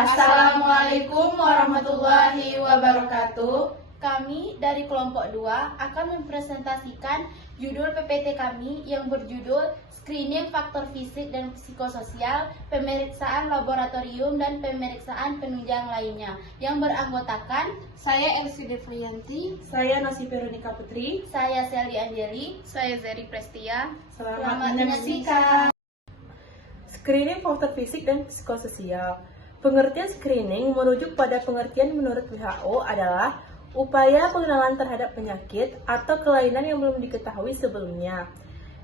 Assalamualaikum warahmatullahi wabarakatuh. Kami dari kelompok 2 akan mempresentasikan judul PPT kami yang berjudul Screening Faktor Fisik dan Psikososial, Pemeriksaan Laboratorium dan Pemeriksaan Penunjang lainnya, yang beranggotakan Saya Elsie Devrianti, Saya Nasi Veronica Putri. saya Selly Anjeli. Saya Zeri Prestia. Selamat menyaksikan. Screening faktor fisik dan psikososial. Pengertian screening merujuk pada pengertian menurut WHO adalah upaya pengenalan terhadap penyakit atau kelainan yang belum diketahui sebelumnya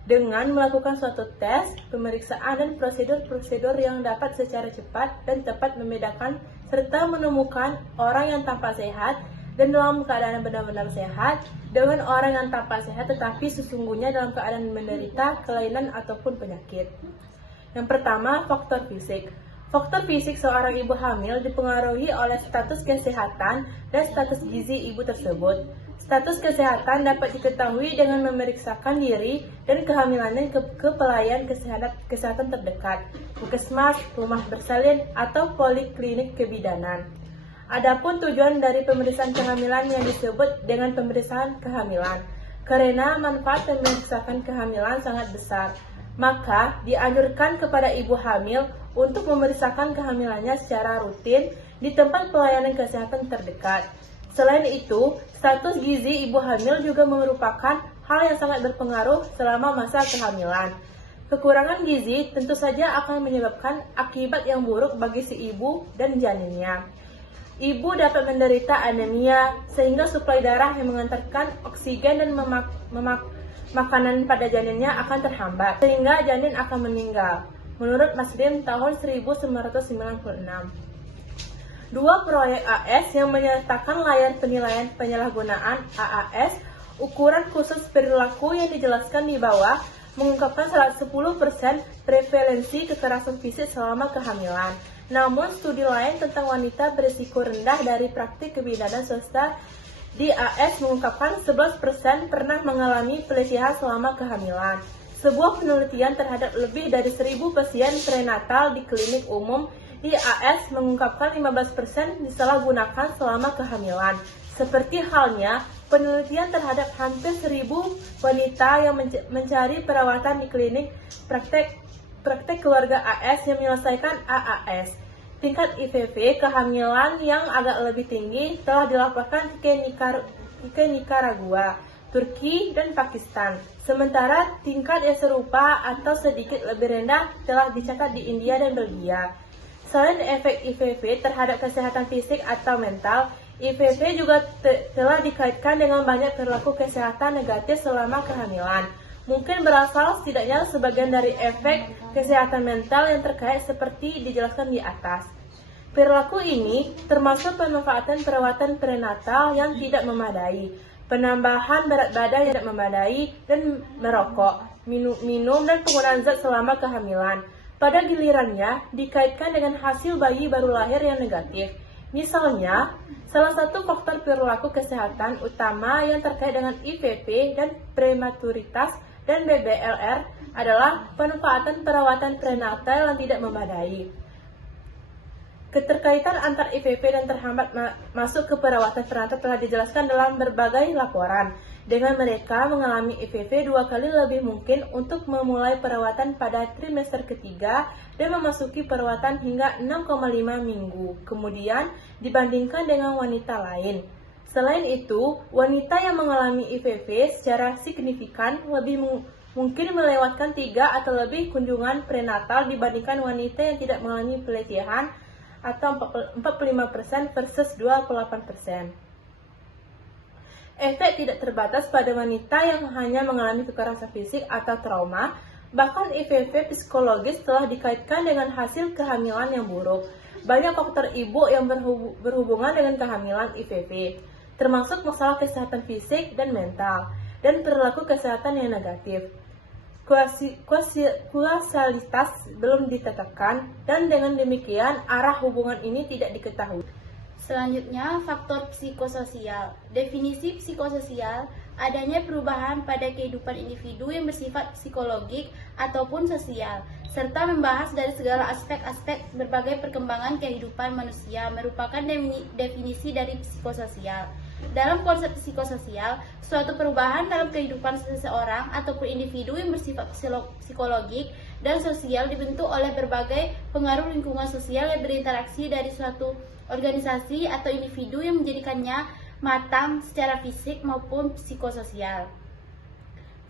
dengan melakukan suatu tes, pemeriksaan, dan prosedur-prosedur yang dapat secara cepat dan tepat membedakan serta menemukan orang yang tampak sehat dan dalam keadaan benar-benar sehat dengan orang yang tampak sehat tetapi sesungguhnya dalam keadaan menderita kelainan ataupun penyakit. Yang pertama, faktor fisik. Faktor fisik seorang ibu hamil dipengaruhi oleh status kesehatan dan status gizi ibu tersebut. Status kesehatan dapat diketahui dengan memeriksakan diri dan kehamilannya ke pelayan kesehatan terdekat, puskesmas, rumah bersalin, atau poliklinik kebidanan. Adapun tujuan dari pemeriksaan kehamilan yang disebut dengan pemeriksaan kehamilan, karena manfaat memeriksakan kehamilan sangat besar, maka dianjurkan kepada ibu hamil untuk memeriksakan kehamilannya secara rutin di tempat pelayanan kesehatan terdekat. Selain itu, status gizi ibu hamil juga merupakan hal yang sangat berpengaruh selama masa kehamilan. Kekurangan gizi tentu saja akan menyebabkan akibat yang buruk bagi si ibu dan janinnya. Ibu dapat menderita anemia sehingga suplai darah yang mengantarkan oksigen dan makanan pada janinnya akan terhambat sehingga janin akan meninggal. Menurut Maslim tahun 1996. Dua proyek AS yang menyertakan layar penilaian penyalahgunaan AAS ukuran khusus perilaku yang dijelaskan di bawah mengungkapkan 10% prevalensi kekerasan fisik selama kehamilan. Namun studi lain tentang wanita berisiko rendah dari praktik kebidanan swasta di AS mengungkapkan 11% pernah mengalami pelecehan selama kehamilan. Sebuah penelitian terhadap lebih dari 1.000 pasien prenatal di klinik umum di AS mengungkapkan 15% disalahgunakan selama kehamilan. Seperti halnya penelitian terhadap hampir 1.000 wanita yang mencari perawatan di klinik praktek keluarga AS yang menyelesaikan AAS. Tingkat IVV kehamilan yang agak lebih tinggi telah dilaporkan ke Nicaragua, Turki, dan Pakistan. Sementara tingkat yang serupa atau sedikit lebih rendah telah dicatat di India dan Belgia. Selain efek IVV terhadap kesehatan fisik atau mental, IVV juga telah dikaitkan dengan banyak perilaku kesehatan negatif selama kehamilan. Mungkin berasal setidaknya sebagian dari efek kesehatan mental yang terkait seperti dijelaskan di atas. Perilaku ini termasuk pemanfaatan perawatan prenatal yang tidak memadai, penambahan berat badan yang tidak memadai, dan merokok, minum dan penggunaan zat selama kehamilan. Pada gilirannya, dikaitkan dengan hasil bayi baru lahir yang negatif. Misalnya, salah satu faktor perilaku kesehatan utama yang terkait dengan IVV dan prematuritas dan BBLR adalah pemanfaatan perawatan prenatal yang tidak memadai. Keterkaitan antar IVV dan terhambat masuk ke perawatan prenatal telah dijelaskan dalam berbagai laporan. Dengan mereka mengalami IVV 2 kali lebih mungkin untuk memulai perawatan pada trimester ketiga dan memasuki perawatan hingga 6,5 minggu kemudian dibandingkan dengan wanita lain. Selain itu, wanita yang mengalami IVV secara signifikan lebih mungkin melewatkan 3 atau lebih kunjungan prenatal dibandingkan wanita yang tidak mengalami pelecehan atau 45% versus 28%. Efek tidak terbatas pada wanita yang hanya mengalami kekerasan fisik atau trauma, bahkan IVV psikologis telah dikaitkan dengan hasil kehamilan yang buruk. Banyak faktor ibu yang berhubungan dengan kehamilan IVV, termasuk masalah kesehatan fisik dan mental, dan perilaku kesehatan yang negatif. Kausalitas belum ditetapkan, dan dengan demikian arah hubungan ini tidak diketahui. Selanjutnya, faktor psikososial. Definisi psikososial adanya perubahan pada kehidupan individu yang bersifat psikologik ataupun sosial, serta membahas dari segala aspek-aspek berbagai perkembangan kehidupan manusia merupakan definisi dari psikososial. Dalam konsep psikososial, suatu perubahan dalam kehidupan seseorang ataupun individu yang bersifat psikologik dan sosial dibentuk oleh berbagai pengaruh lingkungan sosial yang berinteraksi dari suatu organisasi atau individu yang menjadikannya matang secara fisik maupun psikososial.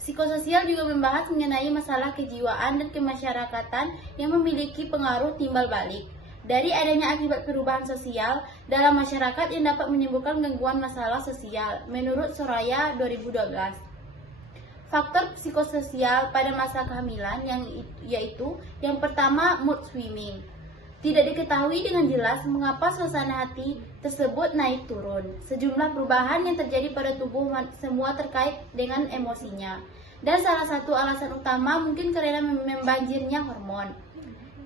Psikososial juga membahas mengenai masalah kejiwaan dan kemasyarakatan yang memiliki pengaruh timbal balik dari adanya akibat perubahan sosial dalam masyarakat yang dapat menimbulkan gangguan masalah sosial, menurut Soraya 2012. Faktor psikososial pada masa kehamilan yaitu yang pertama mood swinging. Tidak diketahui dengan jelas mengapa suasana hati tersebut naik turun. Sejumlah perubahan yang terjadi pada tubuh semua terkait dengan emosinya. Dan salah satu alasan utama mungkin karena membanjirnya hormon.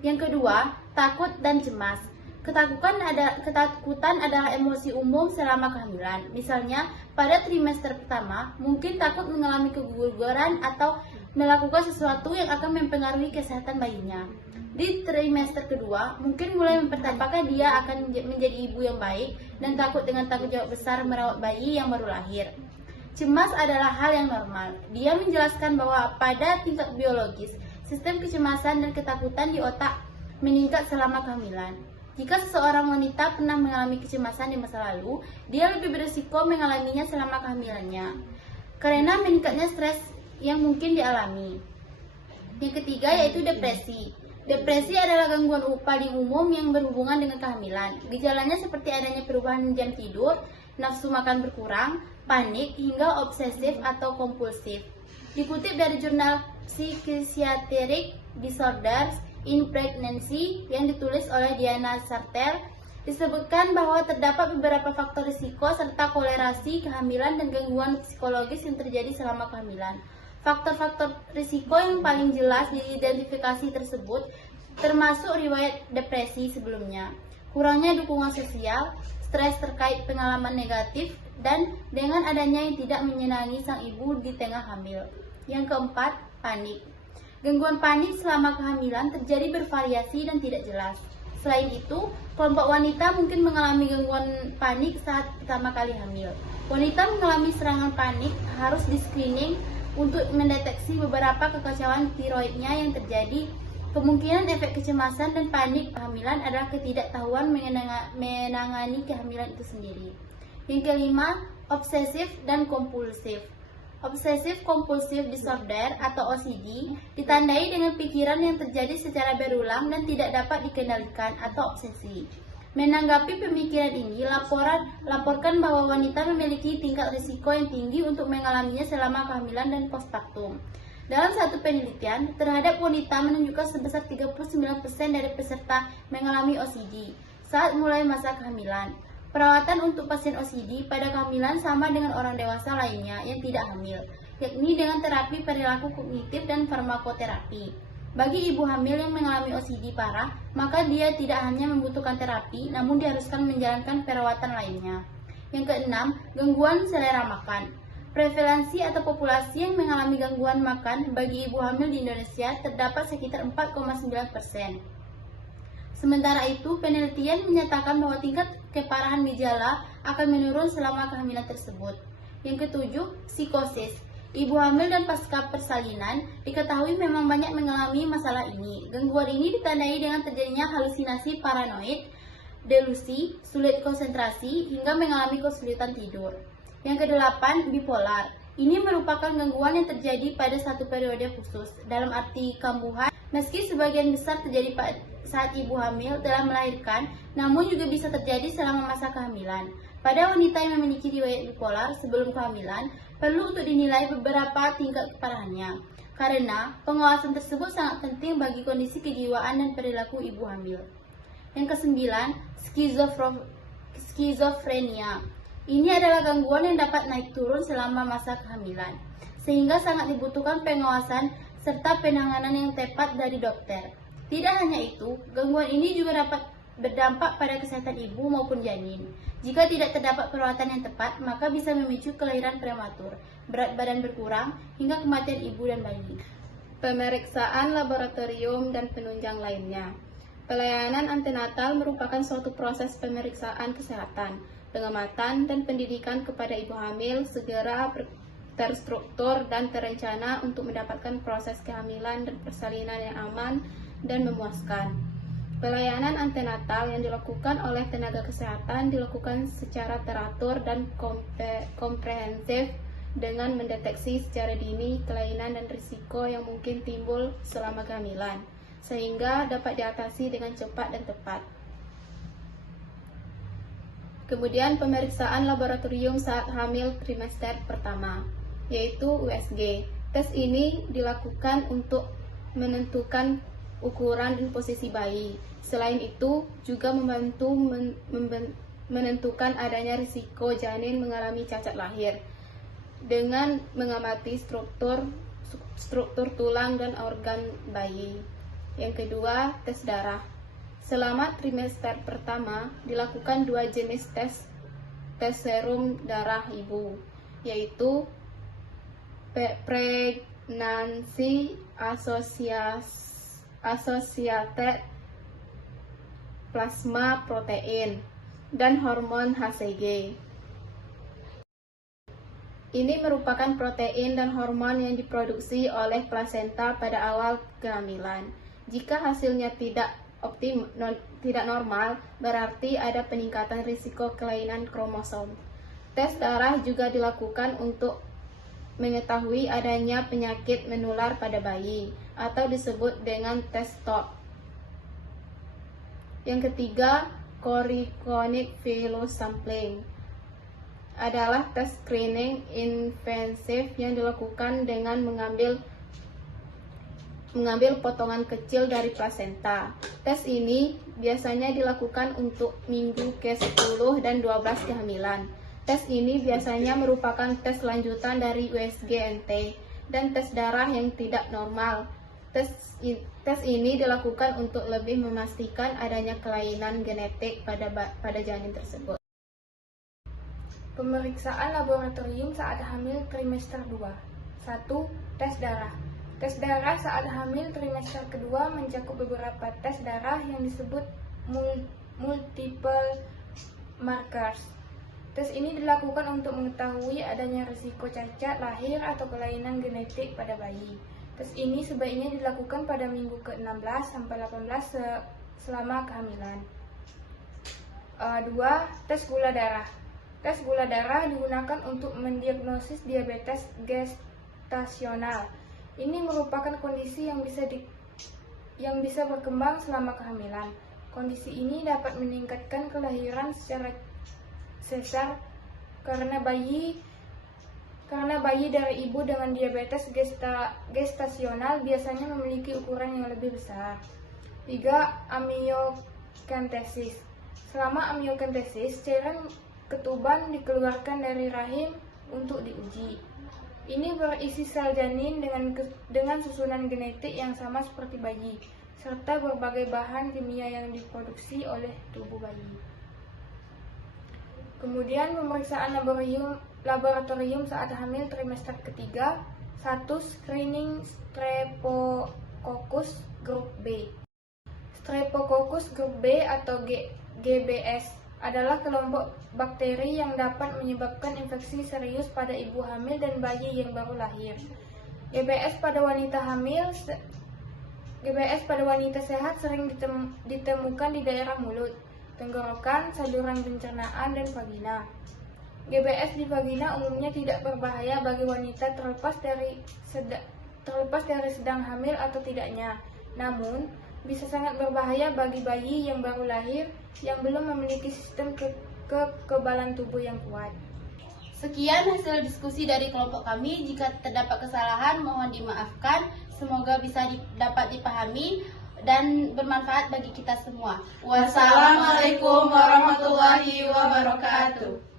Yang kedua, takut dan cemas. Ketakutan adalah emosi umum selama kehamilan. Misalnya, pada trimester pertama, mungkin takut mengalami keguguran atau melakukan sesuatu yang akan mempengaruhi kesehatan bayinya. Di trimester kedua, mungkin mulai mempertanyakan apakah dia akan menjadi ibu yang baik dan takut dengan tanggung jawab besar merawat bayi yang baru lahir. Cemas adalah hal yang normal. Dia menjelaskan bahwa pada tingkat biologis, sistem kecemasan dan ketakutan di otak meningkat selama kehamilan. Jika seseorang wanita pernah mengalami kecemasan di masa lalu, dia lebih berisiko mengalaminya selama kehamilannya, karena meningkatnya stres yang mungkin dialami. Yang ketiga yaitu depresi. Depresi adalah gangguan paling umum yang berhubungan dengan kehamilan. Gejalanya seperti adanya perubahan jam tidur, nafsu makan berkurang, panik, hingga obsesif atau kompulsif. Dikutip dari jurnal Psychiatric Disorders in Pregnancy yang ditulis oleh Diana Sarter, disebutkan bahwa terdapat beberapa faktor risiko serta kolerasi kehamilan dan gangguan psikologis yang terjadi selama kehamilan. Faktor-faktor risiko yang paling jelas diidentifikasi tersebut termasuk riwayat depresi sebelumnya, kurangnya dukungan sosial, stres terkait pengalaman negatif, dan dengan adanya yang tidak menyenangi sang ibu di tengah hamil. Yang keempat, panik. Gangguan panik selama kehamilan terjadi bervariasi dan tidak jelas. Selain itu, kelompok wanita mungkin mengalami gangguan panik saat pertama kali hamil. Wanita mengalami serangan panik harus di-screening untuk mendeteksi beberapa kekacauan tiroidnya yang terjadi. Kemungkinan efek kecemasan dan panik kehamilan adalah ketidaktahuan menangani kehamilan itu sendiri. Yang kelima, obsesif dan kompulsif. Obsessive Compulsive Disorder atau OCD ditandai dengan pikiran yang terjadi secara berulang dan tidak dapat dikendalikan atau obsesi. Menanggapi pemikiran ini, laporkan bahwa wanita memiliki tingkat risiko yang tinggi untuk mengalaminya selama kehamilan dan postpartum. Dalam satu penelitian, terhadap wanita menunjukkan sebesar 39% dari peserta mengalami OCD saat mulai masa kehamilan. Perawatan untuk pasien OCD pada kehamilan sama dengan orang dewasa lainnya yang tidak hamil, yakni dengan terapi perilaku kognitif dan farmakoterapi. Bagi ibu hamil yang mengalami OCD parah, maka dia tidak hanya membutuhkan terapi, namun diharuskan menjalankan perawatan lainnya. Yang keenam, gangguan selera makan. Prevalensi atau populasi yang mengalami gangguan makan bagi ibu hamil di Indonesia terdapat sekitar 4,9%. Sementara itu, penelitian menyatakan bahwa tingkat keparahan gejala akan menurun selama kehamilan tersebut. Yang ketujuh, psikosis. Ibu hamil dan pasca persalinan diketahui memang banyak mengalami masalah ini. Gangguan ini ditandai dengan terjadinya halusinasi paranoid, delusi, sulit konsentrasi, hingga mengalami kesulitan tidur. Yang kedelapan, bipolar. Ini merupakan gangguan yang terjadi pada satu periode khusus, dalam arti kambuhan. Meski sebagian besar terjadi saat ibu hamil telah melahirkan, namun juga bisa terjadi selama masa kehamilan. Pada wanita yang memiliki riwayat bipolar sebelum kehamilan, perlu untuk dinilai beberapa tingkat keparahannya, karena pengawasan tersebut sangat penting bagi kondisi kejiwaan dan perilaku ibu hamil. Yang kesembilan, skizofrenia. Ini adalah gangguan yang dapat naik turun selama masa kehamilan, sehingga sangat dibutuhkan pengawasan serta penanganan yang tepat dari dokter. Tidak hanya itu, gangguan ini juga dapat berdampak pada kesehatan ibu maupun janin. Jika tidak terdapat perawatan yang tepat, maka bisa memicu kelahiran prematur, berat badan berkurang, hingga kematian ibu dan bayi. Pemeriksaan laboratorium dan penunjang lainnya. Pelayanan antenatal merupakan suatu proses pemeriksaan kesehatan, pengamatan, dan pendidikan kepada ibu hamil segera terstruktur dan terencana untuk mendapatkan proses kehamilan dan persalinan yang aman dan memuaskan. Pelayanan antenatal yang dilakukan oleh tenaga kesehatan dilakukan secara teratur dan komprehensif dengan mendeteksi secara dini kelainan dan risiko yang mungkin timbul selama kehamilan, sehingga dapat diatasi dengan cepat dan tepat. Kemudian pemeriksaan laboratorium saat hamil trimester pertama, yaitu USG. Tes ini dilakukan untuk menentukan ukuran dan posisi bayi. Selain itu, juga membantu menentukan adanya risiko janin mengalami cacat lahir dengan mengamati struktur tulang dan organ bayi. Yang kedua, tes darah. Selama trimester pertama, dilakukan 2 jenis tes serum darah ibu, yaitu Pregnancy Associated Plasma Protein dan hormon HCG. Ini merupakan protein dan hormon yang diproduksi oleh plasenta pada awal kehamilan. Jika hasilnya tidak normal, berarti ada peningkatan risiko kelainan kromosom. Tes darah juga dilakukan untuk mengetahui adanya penyakit menular pada bayi, atau disebut dengan tes TOP. Yang ketiga, chorionic villus sampling adalah tes screening invasif yang dilakukan dengan mengambil potongan kecil dari plasenta. Tes ini biasanya dilakukan untuk minggu ke-10 dan 12 kehamilan. Tes ini biasanya merupakan tes lanjutan dari USG-NT dan tes darah yang tidak normal. Tes ini dilakukan untuk lebih memastikan adanya kelainan genetik pada janin tersebut. Pemeriksaan laboratorium saat hamil trimester 2. 1. Tes darah. Tes darah saat hamil trimester kedua mencakup beberapa tes darah yang disebut multiple markers. Tes ini dilakukan untuk mengetahui adanya risiko cacat lahir atau kelainan genetik pada bayi. Tes ini sebaiknya dilakukan pada minggu ke-16 sampai 18 selama kehamilan. 2. Tes gula darah. Tes gula darah digunakan untuk mendiagnosis diabetes gestasional. Ini merupakan kondisi yang bisa berkembang selama kehamilan. Kondisi ini dapat meningkatkan kelahiran secara sesar karena bayi dari ibu dengan diabetes gestasional biasanya memiliki ukuran yang lebih besar. 3. Amniocentesis. Selama amniocentesis, cairan ketuban dikeluarkan dari rahim untuk diuji. Ini berisi sel janin dengan susunan genetik yang sama seperti bayi, serta berbagai bahan kimia yang diproduksi oleh tubuh bayi. Kemudian pemeriksaan laboratorium saat hamil trimester ketiga. 1. Screening Streptococcus grup B. Streptococcus grup B atau GBS adalah kelompok bakteri yang dapat menyebabkan infeksi serius pada ibu hamil dan bayi yang baru lahir. GBS pada wanita sehat sering ditemukan di daerah mulut, tenggorokan, saluran pencernaan, dan vagina. GBS di vagina umumnya tidak berbahaya bagi wanita terlepas dari sedang hamil atau tidaknya. Namun, bisa sangat berbahaya bagi bayi yang baru lahir yang belum memiliki sistem kekebalan tubuh yang kuat. Sekian hasil diskusi dari kelompok kami. Jika terdapat kesalahan, mohon dimaafkan. Semoga bisa dapat dipahami dan bermanfaat bagi kita semua. Wassalamualaikum warahmatullahi wabarakatuh.